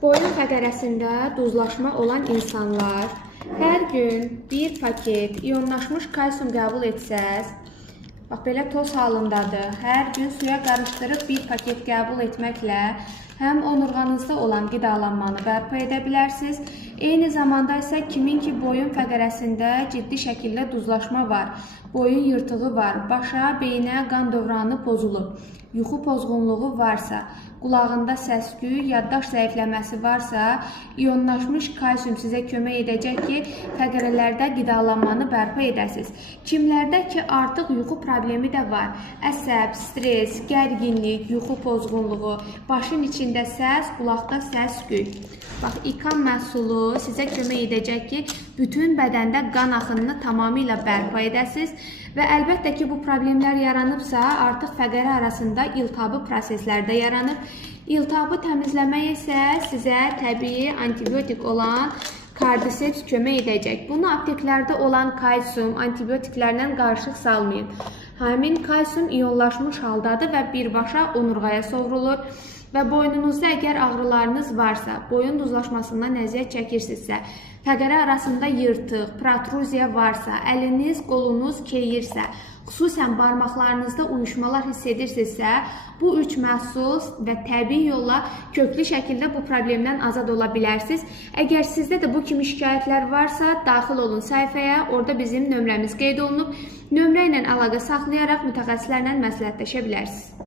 Boyun fəqərəsində duzlaşma olan insanlar hər gün bir paket iyonlaşmış kalsium qəbul etsəz, bax belə toz halındadır, hər gün suya qarışdırıb bir paket qəbul etməklə həm onurğanızda olan qidalanmanı bərpa edə bilərsiniz, eyni zamanda isə kimin ki boyun fəqərəsində ciddi şəkildə duzlaşma var, boyun yırtığı var, başa, beynə, qan dövranı pozulub, yuxu pozğunluğu varsa, qulağında səs-küy, yaddaş zəifləməsi varsa, iyonlaşmış kalsium sizə kömək edəcək ki, fəqərələrdə qidalanmanı bərpa edəsiniz. Kimlərdə ki, artıq yuxu problemi də var, əsəb, stres, gərginlik, yuxu pozğunluğu, başın içində səs, qulaqda səs-küy. Bax, İKAM məhsulu sizə kömək edəcək ki, bütün bədəndə qan axınını tamamilə bərpa edəsiniz və əlbəttə ki, bu problemlər yaranıbsa, artıq fəqərə arasında iltihabı proseslərdə yaranıb. İltihabı təmizləmək isə sizə təbii antibiotik olan Kardiseps kömək edəcək. Bunu apteklərdə olan kalsium antibiotiklərlə qarışıq salmayın. Həmin kalsium iyonlaşmış haldadır və birbaşa onurğaya sovrulur. Və boynunuzda əgər ağrılarınız varsa, boyun duzlaşmasından əziyyət çəkirsinizsə, fəqərə arasında yırtıq, protruziya varsa, əliniz, qolunuz keyirsə, xüsusən barmaqlarınızda uyuşmalar hiss edirsinizsə, bu üç məhsul və təbii yolla köklü şəkildə bu problemdən azad ola bilərsiniz. Əgər sizdə də bu kimi şikayətlər varsa, daxil olun səhifəyə, orada bizim nömrəmiz qeyd olunub. Nömrə ilə əlaqə saxlayaraq mütəxəssislərlə məsləhətləşə bilərsiniz.